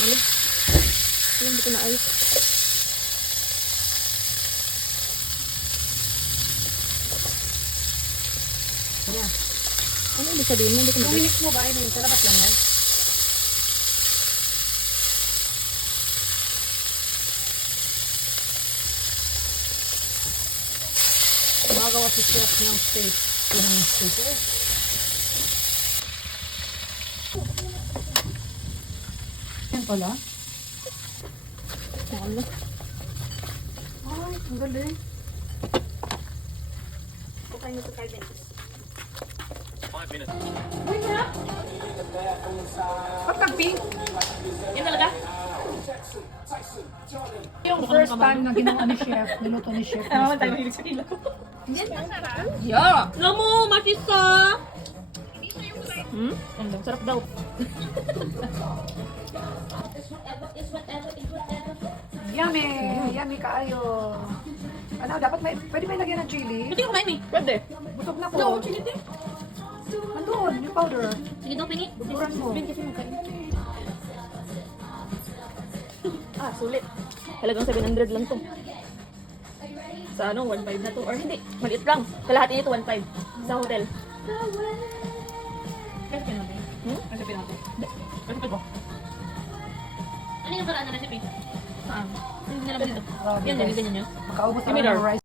Alam, dito na ayos. Yeah. Ano ibig sabihin mo? Hindi ko Yung mag- minix mo ba? Ay, sa labas lang yan. Gumagawa si chef ng steak. Yung steak eh. Yan pala. Wala. Ay, ang galing. Okay na to 5 minutes. 5 minutes. Ba't nag-pink? Yan talaga? Yung first time na ginawa ni chef, niluto ni chef. Tama tayo mahilig sa ilaw. Yeah! Alam mo, matisa! Ang sarap daw. Yummy! Yummy kaayo. Ano, dapat may, pwede may lagyan ng chili? Pwede kumain eh. Pwede. Busog na ko. No, chili din. Andun, yung powder. Sige daw, pingi. Bukuran mo. Ben kasi magkain. Sulit. Talagang 700 lang to. Sa ano, 1.5 na to. Or hindi, maliit lang. Kalahati nito, 1.5. Sa hotel. Kasi pinatay. Kasi pinatay. Kasi ko. Ano yung paraan na recipe? Saan? Hindi nila ba dito? Yan, ganyan nyo. Makaubos Similar. na ng rice.